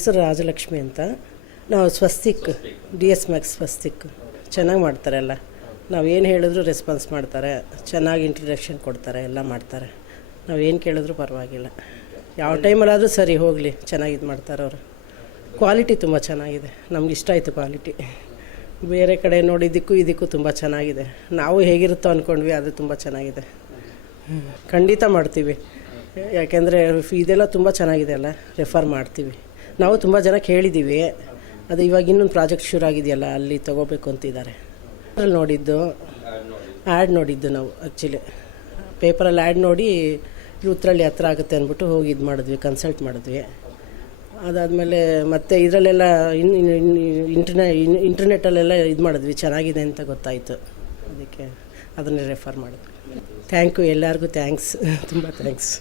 ಹೆಸರು ರಾಜಲಕ್ಷ್ಮಿ ಅಂತ. ನಾವು ಸ್ವಸ್ತಿಕ್ DS Max ಸ್ವಸ್ತಿಕ್ ಚೆನ್ನಾಗಿ ಮಾಡ್ತಾರೆ ಎಲ್ಲ. ನಾವು ಏನು ಹೇಳಿದ್ರು ರೆಸ್ಪಾನ್ಸ್ ಮಾಡ್ತಾರೆ, ಚೆನ್ನಾಗಿ ಇಂಟ್ರಡಕ್ಷನ್ ಕೊಡ್ತಾರೆ, ಎಲ್ಲ ಮಾಡ್ತಾರೆ. ನಾವು ಏನು ಕೇಳಿದ್ರು ಪರವಾಗಿಲ್ಲ, ಯಾವ ಟೈಮಲ್ಲಾದರೂ ಸರಿ ಹೋಗಲಿ, ಚೆನ್ನಾಗಿ ಇದು ಮಾಡ್ತಾರೆ ಅವರು. ಕ್ವಾಲಿಟಿ ತುಂಬ ಚೆನ್ನಾಗಿದೆ, ನಮ್ಗೆ ಇಷ್ಟ ಆಯಿತು ಕ್ವಾಲಿಟಿ. ಬೇರೆ ಕಡೆ ನೋಡಿದ್ದಕ್ಕೂ ಇದಕ್ಕೂ ತುಂಬ ಚೆನ್ನಾಗಿದೆ. ನಾವು ಹೇಗಿರುತ್ತೋ ಅಂದ್ಕೊಂಡ್ವಿ, ಅದು ತುಂಬ ಚೆನ್ನಾಗಿದೆ. ಖಂಡಿತ ಮಾಡ್ತೀವಿ, ಯಾಕೆಂದರೆ ಇದೆಲ್ಲ ತುಂಬ ಚೆನ್ನಾಗಿದೆ ಅಲ್ಲ, ರೆಫರ್ ಮಾಡ್ತೀವಿ. ನಾವು ತುಂಬ ಜನ ಕೇಳಿದ್ದೀವಿ, ಅದು ಇವಾಗ ಇನ್ನೊಂದು ಪ್ರಾಜೆಕ್ಟ್ ಶುರು ಆಗಿದೆಯಲ್ಲ, ಅಲ್ಲಿ ತೊಗೋಬೇಕು ಅಂತಿದ್ದಾರೆ. ಅಲ್ಲಿ ನೋಡಿದ್ದು ಆ್ಯಡ್ ನೋಡಿದ್ದು ನಾವು ಆ್ಯಕ್ಚುಲಿ ಪೇಪರಲ್ಲಿ ಆ್ಯಡ್ ನೋಡಿ ಉತ್ತರಳ್ಳಿ ಹತ್ರ ಆಗುತ್ತೆ ಅಂದ್ಬಿಟ್ಟು ಹೋಗಿ ಇದು ಮಾಡಿದ್ವಿ, ಕನ್ಸಲ್ಟ್ ಮಾಡಿದ್ವಿ. ಅದಾದಮೇಲೆ ಮತ್ತೆ ಇದರಲ್ಲೆಲ್ಲ ಇಂಟರ್ನೆಟ್ಟಲ್ಲೆಲ್ಲ ಇದು ಮಾಡಿದ್ವಿ, ಚೆನ್ನಾಗಿದೆ ಅಂತ ಗೊತ್ತಾಯಿತು. ಅದಕ್ಕೆ ಅದನ್ನೇ ರೆಫರ್ ಮಾಡಿದ್ವಿ. ಥ್ಯಾಂಕ್ ಯು, ಎಲ್ಲರಿಗೂ ಥ್ಯಾಂಕ್ಸ್, ತುಂಬ ಥ್ಯಾಂಕ್ಸ್.